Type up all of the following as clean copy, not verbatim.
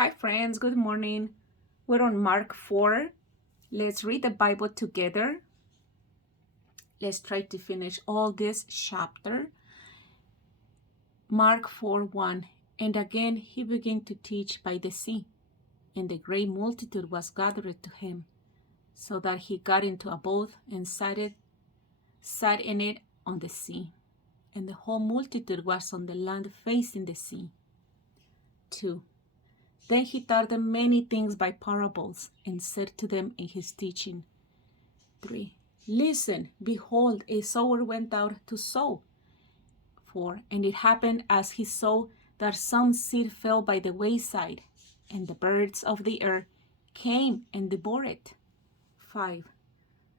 Hi, friends. Good morning. We're on Mark 4. Let's read the Bible together. Let's try to finish all this chapter. Mark 4:1. And again he began to teach by the sea, and the great multitude was gathered to him, so that he got into a boat and sat in it on the sea. And the whole multitude was on the land facing the sea. 2. Then he taught them many things by parables, and said to them in his teaching. 3. Listen, behold, a sower went out to sow. 4. And it happened as he sowed that some seed fell by the wayside, and the birds of the air came and devoured it. 5.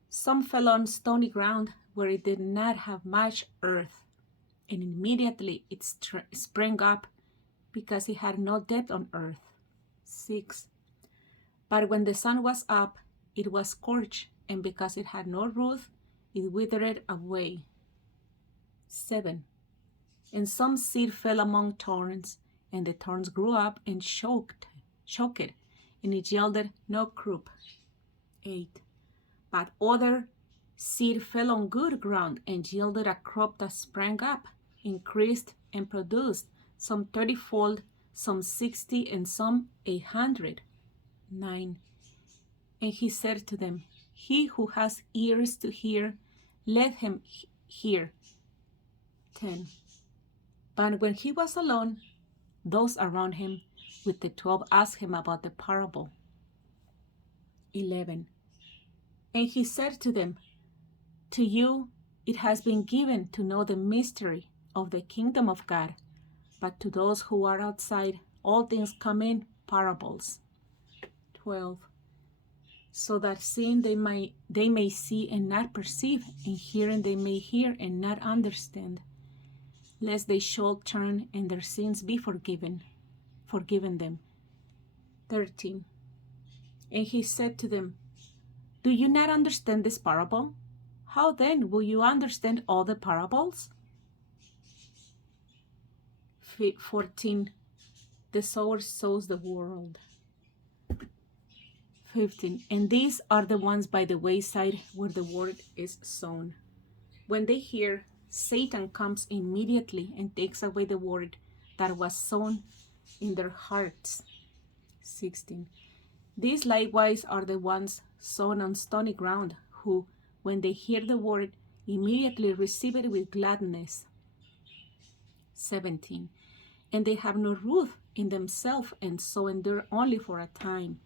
Some fell on stony ground where it did not have much earth, and immediately it sprang up because it had no depth on earth. 6. But when the sun was up, it was scorched, and because it had no root, it withered away. 7. And some seed fell among thorns, and the thorns grew up and choked it, and it yielded no crop. 8. But other seed fell on good ground, and yielded a crop that sprang up, increased, and produced, some 30-fold, some 60, and some 100. 9. And he said to them, He who has ears to hear, let him hear. 10. But when he was alone, those around him with the 12 asked him about the parable. 11. And he said to them, To you it has been given to know the mystery of the kingdom of God, but to those who are outside, all things come in parables. 12. So that seeing they may see and not perceive, and hearing they may hear and not understand, lest they should turn and their sins be forgiven them. 13. And he said to them, Do you not understand this parable? How then will you understand all the parables? 14. The sower sows the word. 15. And these are the ones by the wayside where the word is sown. When they hear, Satan comes immediately and takes away the word that was sown in their hearts. 16. These likewise are the ones sown on stony ground, who, when they hear the word, immediately receive it with gladness. 17. And they have no root in themselves, and so endure only for a time.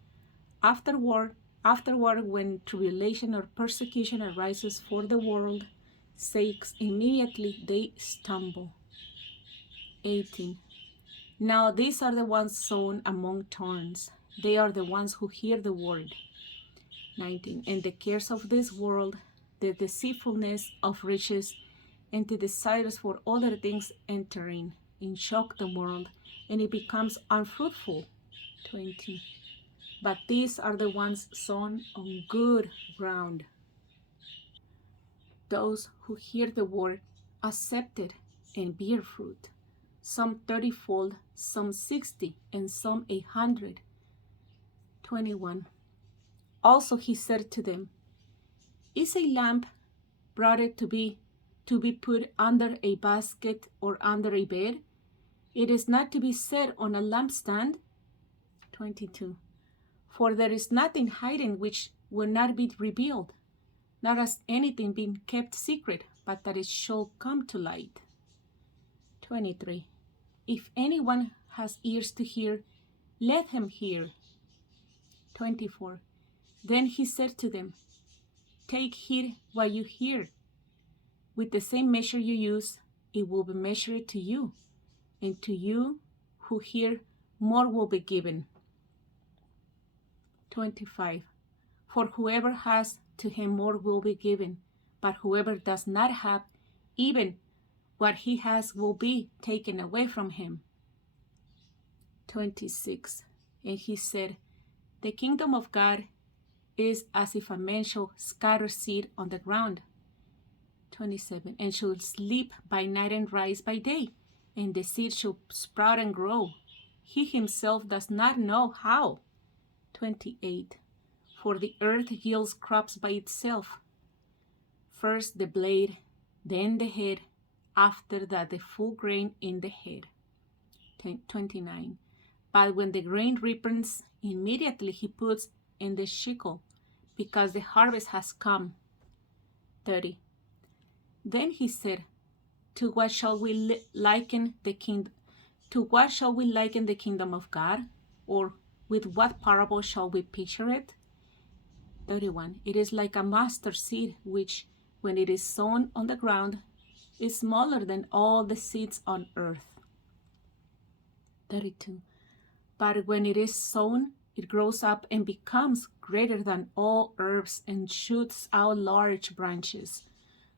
Afterward, when tribulation or persecution arises for the world's sakes, immediately they stumble. 18. Now these are the ones sown among thorns. They are the ones who hear the word. 19. And the cares of this world, the deceitfulness of riches, and the desires for other things enter in and shock the world, and it becomes unfruitful. 20. But these are the ones sown on good ground. Those who hear the word, accept it, and bear fruit. Some 30-fold, some 60, and some 100. 21. Also he said to them, Is a lamp brought to be put under a basket or under a bed? It is not to be set on a lampstand. 22. For there is nothing hidden which will not be revealed, not as anything being kept secret, but that it shall come to light. 23. If anyone has ears to hear, let him hear. 24. Then he said to them, Take heed what you hear. With the same measure you use, it will be measured to you, and to you who hear, more will be given. 25. For whoever has, to him more will be given, but whoever does not have, even what he has will be taken away from him. 26. And he said, The kingdom of God is as if a man shall scatter seed on the ground. 27. And shall sleep by night and rise by day, and the seed shall sprout and grow, he himself does not know how. 28. For the earth yields crops by itself. First the blade, then the head, after that the full grain in the head. 29. But when the grain ripens, immediately he puts in the sickle, because the harvest has come. 30. Then he said, To what shall we liken the kingdom? To what shall we liken the kingdom of God? Or with what parable shall we picture it? 31. It is like a mustard seed, which, when it is sown on the ground, is smaller than all the seeds on earth. 32. But when it is sown, it grows up and becomes greater than all herbs and shoots out large branches,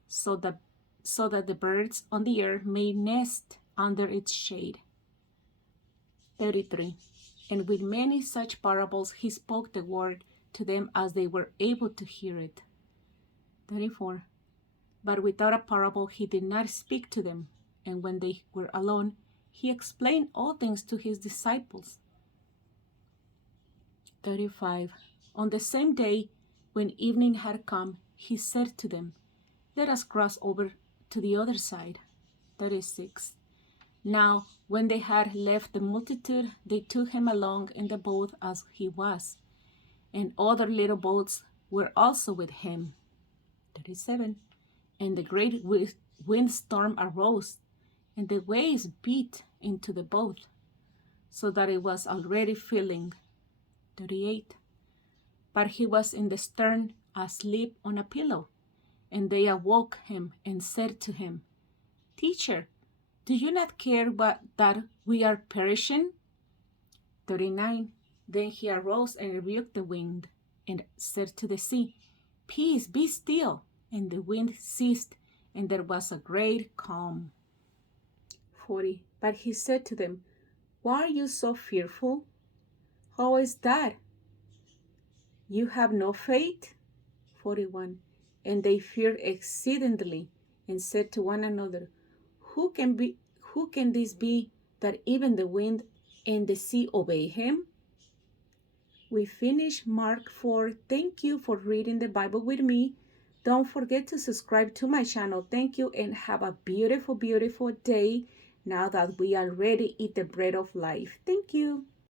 so that the birds on the earth may nest under its shade. 33. And with many such parables he spoke the word to them as they were able to hear it. 34. But without a parable he did not speak to them, and when they were alone, he explained all things to his disciples. 35. On the same day, when evening had come, he said to them, Let us cross over to the other side. 36. Now, when they had left the multitude, they took him along in the boat as he was, and other little boats were also with him. 37. And the great windstorm arose, and the waves beat into the boat, so that it was already filling. 38. But he was in the stern, asleep on a pillow, and they awoke him and said to him, Teacher, do you not care that we are perishing? 39. Then he arose and rebuked the wind, and said to the sea, Peace, be still. And the wind ceased, and there was a great calm. 40. But he said to them, Why are you so fearful? How is that? You have no faith? 41. And they feared exceedingly, and said to one another, Who can this be, that even the wind and the sea obey him? We finished Mark 4. Thank you for reading the Bible with me. Don't forget to subscribe to my channel. Thank you, and have a beautiful, beautiful day now that we already eat the bread of life. Thank you.